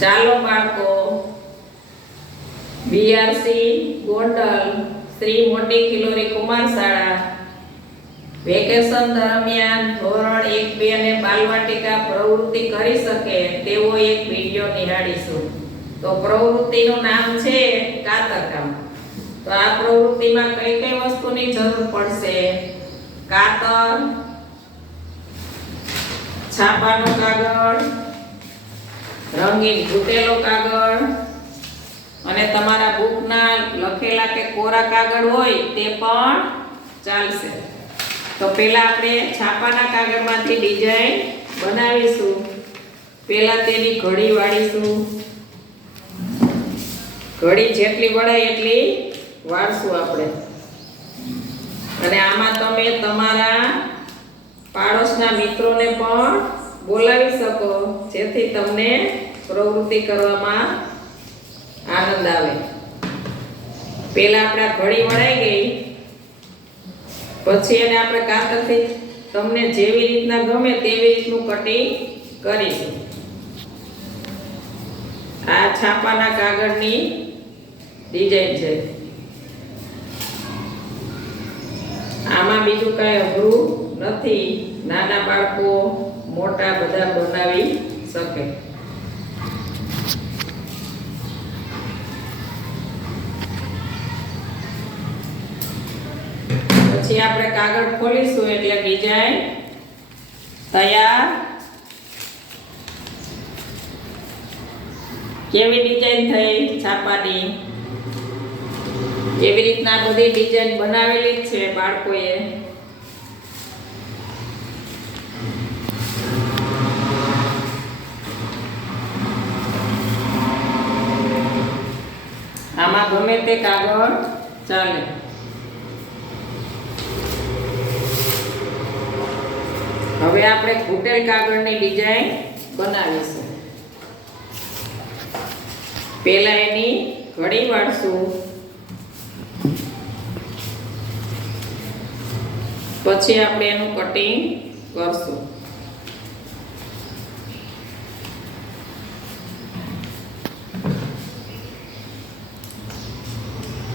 ચાલો બાળકો, બીઆરસી ગોંડલ શ્રી મોટી ખિલોરી કુમાર શાળા વેકેશન દરમિયાન ધોરણ 1, 2 અને બાલવાટિકા પ્રવૃત્તિ કરી શકે તેવો એક વિડિયો નિહાળીશું. તો પ્રવૃત્તિનું નામ છે કાતરકામ. તો આ પ્રવૃત્તિમાં કઈ કઈ વસ્તુની જરૂર પડશે? કાતર, છાપાનો કાગળ, રંગીન તૂટેલો કાગળ અને તમારા બુકના લખેલા કે કોરા કાગળ હોય તે પણ ચાલશે. તો પહેલા આપણે છાપાના કાગળમાંથી ડિઝાઇન બનાવીશું. પહેલા તેની ઘડી વાળીશું. ઘડી જેટલી વળાય એટલી વાળશું આપણે. અને આમાં તમે તમારા પાડોશના મિત્રોને પણ બોલાવી શકો, જેથી તમને પ્રવૃત્તિ કરવામાં આનંદ આવે. પહેલા આપણે ઘડી વળાઈ ગઈ, પછી એને આપણે કાતરથી તમને જેવી રીતના ગમે તેવી રીતનું કટિંગ કરીશું. આ છાપાના કાગળની ડિઝાઇન છે. આમાં બીજું કાંઈ અઘરું નથી. નાના બાળકો મોટા બધા બનાવી શકે. પછી આપણે કાગળ ખોલીશું એટલે ડિઝાઇન તૈયાર. કેવી ડિઝાઇન થઈ છાપાની? એવી રીતના બધી ડિઝાઇન બનાવેલી જ છે બાળકોએ. આમાં ગમે તે કાગળ ચાલે. હવે આપણે ઘૂંટેલ કાગળની ડિઝાઇન બનાવીશું. પહેલા એની ઘડી વાળશું, પછી આપણે એનું કટિંગ કરશું.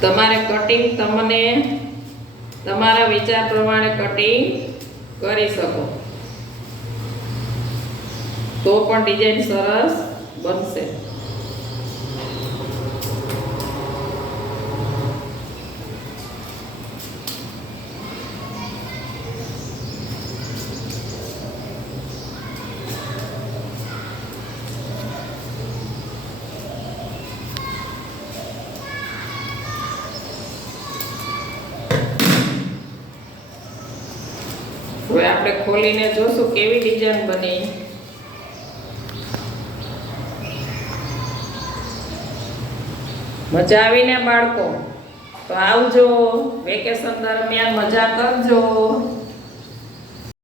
તમારે કટિંગ તમને તમારા વિચાર પ્રમાણે કટિંગ કરી શકો, તો પણ ડિઝાઇન સરસ બનશે. હવે આપણે ખોલીને જોશું કેવી ડિઝાઇન બની. મજા આવીને બાળકો? તો આવજો, વેકેશન દરમિયાન મજા કરજો.